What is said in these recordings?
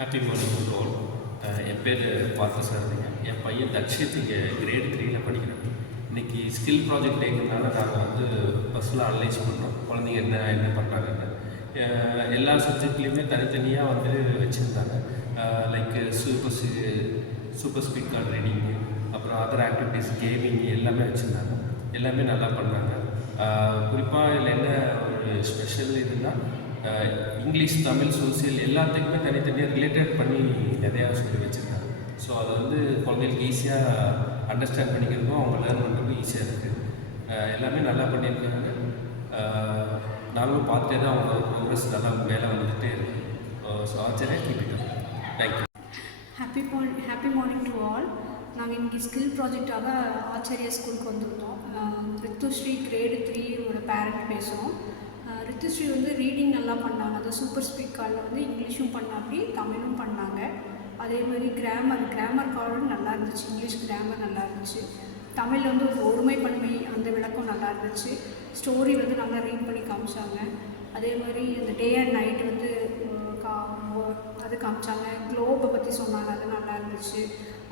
Happy morning to all. என் பேர் பார்த்தசாரதிங்க. என் பையன் தக்ஷித் இங்கே கிரேட் 3ல படிக்கிறான். இன்றைக்கி ஸ்கில் ப்ராஜெக்ட் டேங்கிறதுனால நாங்கள் வந்து பஸ்ஸில் அனலைஸ் பண்ணோம் குழந்தைங்க என்ன பண்ணுறாங்கன்னு. எல்லா சப்ஜெக்ட்லேயுமே தனித்தனியாக வந்து வச்சுருந்தாங்க. Like super speed card reading, அப்புறம் அதர் ஆக்டிவிட்டீஸ், கேமிங் எல்லாமே வச்சுருந்தாங்க. எல்லாமே நல்லா பண்ணாங்க. குறிப்பாக இதில் என்ன ஒரு ஸ்பெஷல் இதுன்னா, இங்கிலீஷ், தமிழ், சோசியல் எல்லாத்துக்குமே தனித்தனியாக ரிலேட்டட் பண்ணி நிறையா சொல்லி வச்சுருக்காங்க. ஸோ அதை வந்து குழந்தைகளுக்கு ஈஸியாக அண்டர்ஸ்டாண்ட் பண்ணிக்கிறதுக்கும் அவங்க லேர்ன் பண்ணுறதுக்கும் ஈஸியாக இருக்குது. எல்லாமே நல்லா பண்ணியிருக்காங்க. நாங்களும் பார்த்துட்டே தான் அவங்க ப்ரோக்ரஸ் நல்லா மேலே வந்துகிட்டே இருக்குது. ஸோ ஆச்சரியம் கீப்பிட்டோம். Thank you. Happy morning to all. நாங்கள் இன்றைக்கி ஸ்கில் ப்ராஜெக்டாக ஆச்சாரியா ஸ்கூலுக்கு வந்திருந்தோம். ரித்துஸ்ரீ கிரேடு 3 பேரண்ட் பேசுகிறோம். ரித்துஸ்ரீ வந்து ரீடிங் நல்லா பண்ணாங்க. அந்த சூப்பர் ஸ்பீட் கார்டில் வந்து இங்கிலீஷும் பண்ணாப்படி தமிழும் பண்ணாங்க. அதே மாதிரி கிராமர் கார்டும் நல்லா இருந்துச்சு. இங்கிலீஷ் கிராமர் நல்லா இருந்துச்சு. தமிழில் வந்து ஒரு ஒருமைப்பன்மை அந்த விளக்கம் நல்லா இருந்துச்சு. ஸ்டோரி வந்து நல்லா ரீட் பண்ணி காமிச்சாங்க. அதே மாதிரி அந்த டே அண்ட் நைட் வந்து அது காமிச்சாங்க. குளோபை பற்றி சொன்னாங்க, அது நல்லா இருந்துச்சு.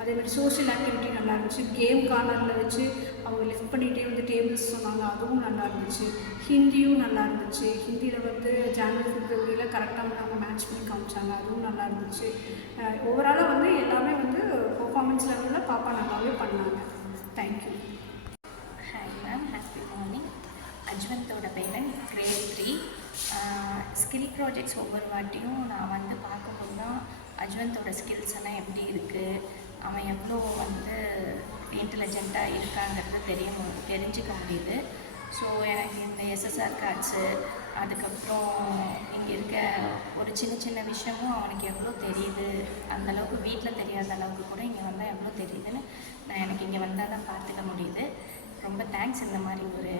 அதே மாதிரி சோஷியல் ஆக்டிவிட்டி நல்லா இருந்துச்சு. கேம் கார்னரில் வச்சு அவங்க லிஃப்ட் பண்ணிகிட்டே வந்து டேபிள்ஸ் சொன்னாங்க, அதுவும் நல்லா இருந்துச்சு. ஹிந்தியும் நல்லா இருந்துச்சு. ஹிந்தியில் வந்து ஜனவரி பிப்ரவரியில் கரெக்டாக அவங்க மேட்ச் பண்ணி காமிச்சாங்க, அதுவும் நல்லா இருந்துச்சு. ஓவராலாக வந்து எல்லாமே வந்து பர்ஃபார்மன்ஸ் லெவலில் பாப்பா நல்லாவே பண்ணாங்க. Thank you. Hi ma'am, happy morning. அஜ்வந்தோட பேரண்ட் கிரேட் 3. ஸ்கில் ப்ராஜெக்ட்ஸ் ஒவ்வொரு வாட்டியும் நான் வந்து பார்க்கும்போது தான் அஜ்வந்தோட ஸ்கில்ஸ் எல்லாம் எப்படி இருக்குது, அவன் எவ்வளோ வந்து இன்டெலிஜென்ட்டாக இருக்காங்கிறது தெரிஞ்சுக்க முடியுது. ஸோ எனக்கு இந்த எஸ்எஸ்ஆர் கார்ட்ஸு, அதுக்கப்புறம் இங்கே இருக்க ஒரு சின்ன சின்ன விஷயமும் அவனுக்கு எவ்வளோ தெரியுது, அந்தளவுக்கு வீட்டில் தெரியாத அளவுக்கு கூட இங்கே வந்தால் எவ்வளோ தெரியுதுன்னு எனக்கு இங்கே வந்தால் தான் பார்த்துக்க முடியுது. ரொம்ப தேங்க்ஸ் இந்த மாதிரி ஒரு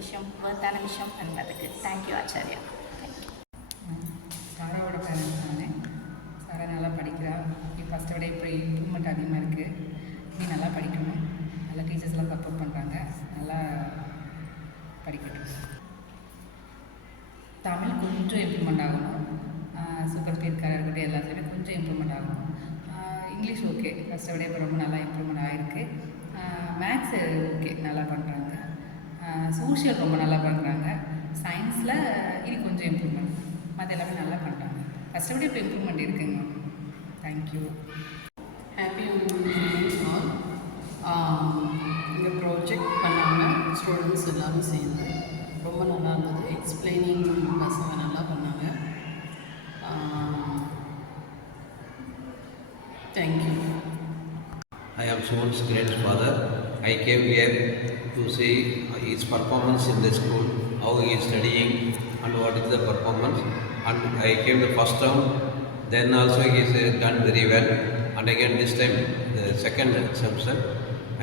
விஷயம், ஒர்த்தான விஷயம் பண்ணுறதுக்கு. தேங்க்யூ ஆச்சாரியா. சாராவோட பேரண்ட்ஸ் நான். சாரா நல்லா படிக்கிறா. நீ ஃபஸ்ட்டை விட இப்போ இம்ப்ரூவ்மெண்ட் அதிகமாக இருக்குது. நீ நல்லா படிக்கணும். நல்லா டீச்சர்ஸ்லாம் சப்போர்ட் பண்ணுறாங்க. நல்லா படிக்கட்டும். தமிழ் கொஞ்சம் இம்ப்ரூவ்மெண்ட் ஆகணும். சூப்பர் ஸ்பீட்காராக இருக்கட்டும், எல்லாத்துலேயுமே கொஞ்சம் இம்ப்ரூவ்மெண்ட் ஆகணும். இங்கிலீஷ் ஓகே, ஃபஸ்ட்டை விட இப்போ ரொம்ப நல்லா இம்ப்ரூவ்மெண்ட் ஆகிருக்கு. மேக்ஸு ஓகே, நல்லா பண்ணுறாங்க. சோஷியல் ரொம்ப நல்லா பண்ணுறாங்க. சயின்ஸில் இது கொஞ்சம் இம்ப்ரூவ்மெண்ட். மற்ற எல்லாமே நல்லா பண்ணுறாங்க. ஃபஸ்ட்டை விட இப்போ இம்ப்ரூவ்மெண்ட் இருக்குங்க. தேங்க்யூ. Happy all. இந்த ப்ராஜெக்ட் பண்ணாங்க ஸ்டூடெண்ட்ஸ் எல்லோரும் சேர்ந்து ரொம்ப நல்லா இருந்தது. எக்ஸ்பிளைனிங் பசங்க நல்லா பண்ணாங்க. Thank you. I am Suman's great father. I came here to see his performance in the school, how he is studying and what is the performance. And I came the first term, then also he has done very well. And again this time, the second semester,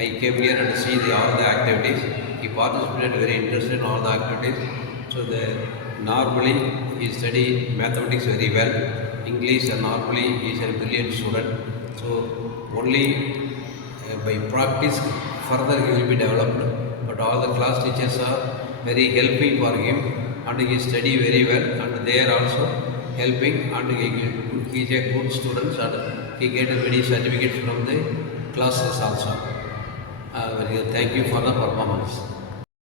I came here and see all the activities. He participated very interested in all the activities. So normally he studied mathematics very well, English, and normally he is a brilliant student. So only by practice further he will be developed. But all the class teachers are very helping for him, and he study very well, and they are also helping, and he is a good student, and he get a many certificates from the classes also. Very good. Thank you for the performance.